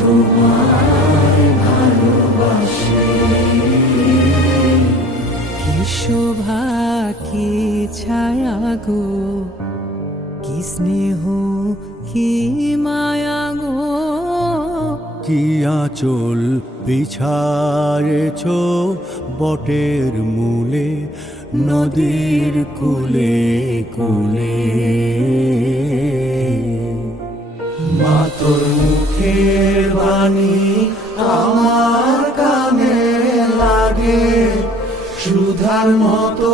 তোমায় ভালোবাসি ছায়া গো? কি স্নেহ কি বিছায়েছ বটের মূলে নদীর কুলে কুলে? আমার কানে লাগে সুধার মতো